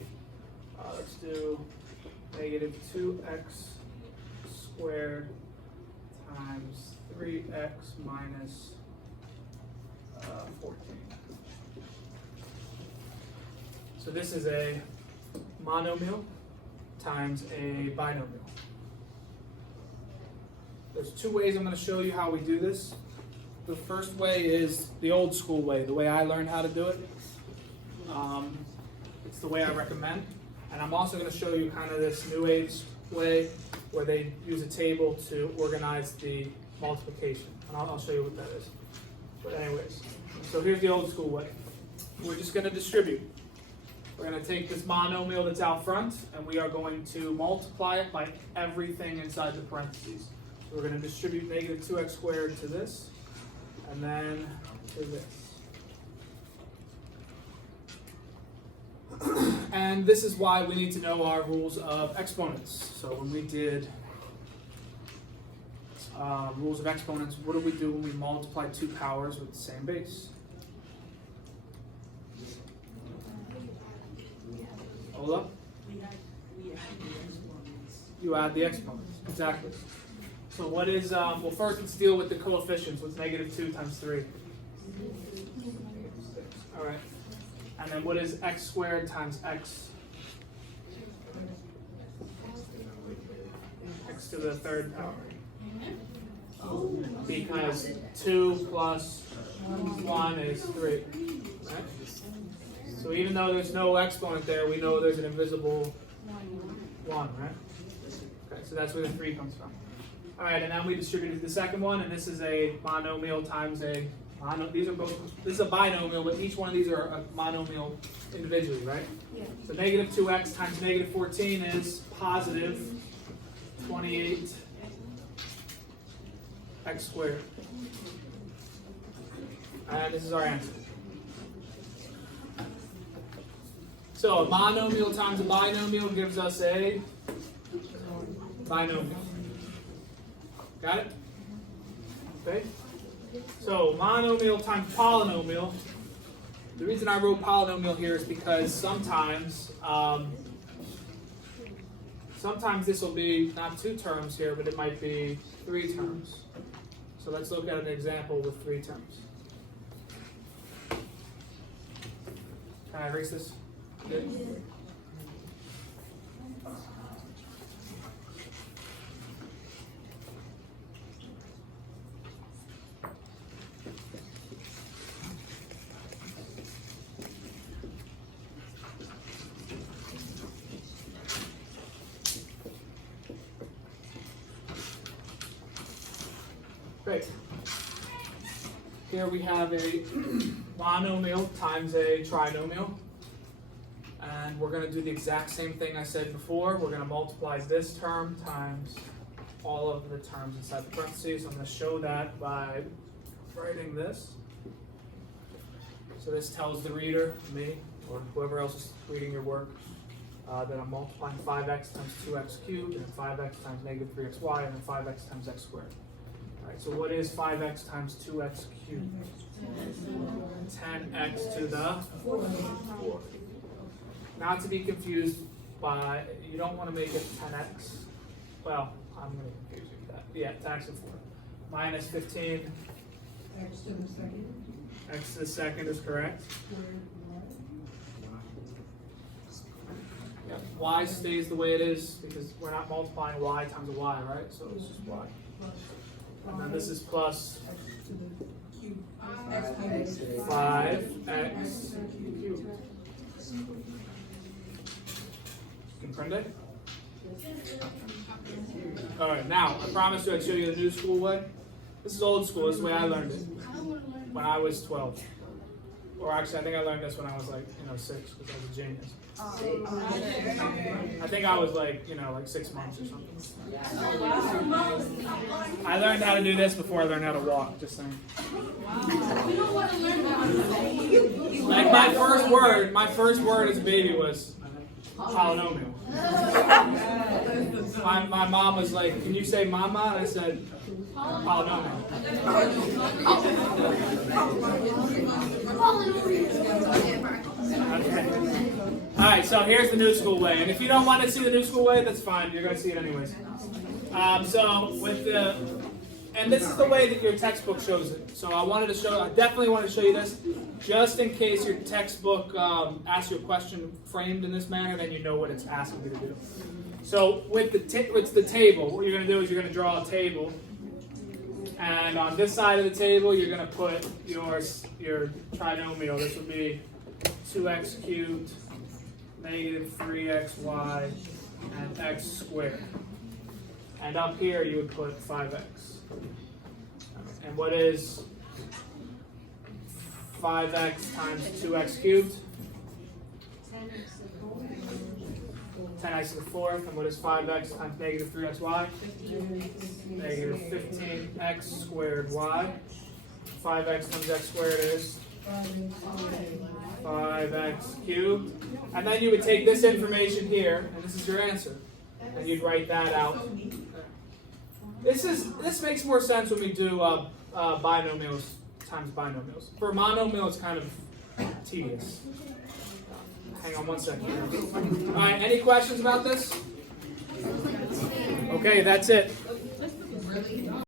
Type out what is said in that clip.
be. Let's do negative 2x squared times 3x minus 14. So this is a monomial times a binomial. There's two ways I'm going to show you how we do this. The first way is the old school way, the way I learned how to do it. It's the way I recommend. And I'm also going to show you kind of this new age way where they use a table to organize the multiplication. And I'll show you what that is. But anyways, so here's the old school way. We're just going to distribute. We're going to take this monomial that's out front and we are going to multiply it by everything inside the parentheses. So we're going to distribute negative 2x squared to this and then to this. And this is why we need to know our rules of exponents. So when we did rules of exponents, what do we do when we multiply two powers with the same base? Hold up. You add the exponents. Exactly. So what is, well first let's deal with the coefficients. What's negative 2 times 3? 6. All right. And then what is x squared times x? X to the third power. Because 2 plus 1 is 3. Right? So even though there's no exponent there, we know there's an invisible 1, right? Okay, so that's where the 3 comes from. All right, and then we distributed the second one, and this is a monomial times a these are both. This is a binomial, but each one of these are a monomial individually, right? Yeah. So negative 2x times negative 14 is positive 28x squared. And this is our answer. So a monomial times a binomial gives us a binomial. Got it? Okay. So monomial times polynomial. The reason I wrote polynomial here is because sometimes this will be not 2 terms here, but it might be 3 terms. So let's look at an example with 3 terms. Can I erase this? Good. Great. Here we have a monomial times a trinomial. And we're going to do the exact same thing I said before. We're going to multiply this term times all of the terms inside the parentheses. I'm going to show that by writing this. So this tells the reader, me, or whoever else is reading your work, that I'm multiplying 5x times 2x cubed, and 5x times negative 3xy, and then 5x times x squared. All right, so what is 5x times 2x cubed? 10x to the 4. Not to be confused by, you don't want to make it 10x. Well, I'm going to confuse you with that. Yeah, 10x to 4. Minus 15. X to the second. X to the second is correct. Yeah, y stays the way it is because we're not multiplying y times a y, right? So it's just y. And then this is plus 5x cubed. Comprende? All right, now I promised you I'd show you the new school way. This is old school. This is the way I learned it when I was 12. Or actually, I think I learned this when I was like, 6 because I was a genius. I think I was like, like 6 months or something. I learned how to do this before I learned how to walk, just saying. Like my first word as a baby was polynomial. My mom was like, "Can you say mama?" And I said, polynomial. Okay. Alright, so here's the new school way. And if you don't want to see the new school way, that's fine. You're going to see it anyways. And this is the way that your textbook shows it. So I definitely want to show you this, just in case your textbook asks you a question framed in this manner, then you know what it's asking you to do. So with the table, what you're going to do is you're going to draw a table. And on this side of the table, you're going to put your trinomial. This would be 2x cubed, negative 3xy, and x squared. And up here, you would put 5x. And what is 5x times 2x cubed? 10x to the fourth. And what is 5x times negative 3xy? Negative 15x squared y. 5x times x squared is 5x cubed. And then you would take this information here, and this is your answer. And you'd write that out. This makes more sense when we do binomials times binomials. For monomial, it's kind of tedious. Hang on one second. All right, any questions about this? Okay, that's it.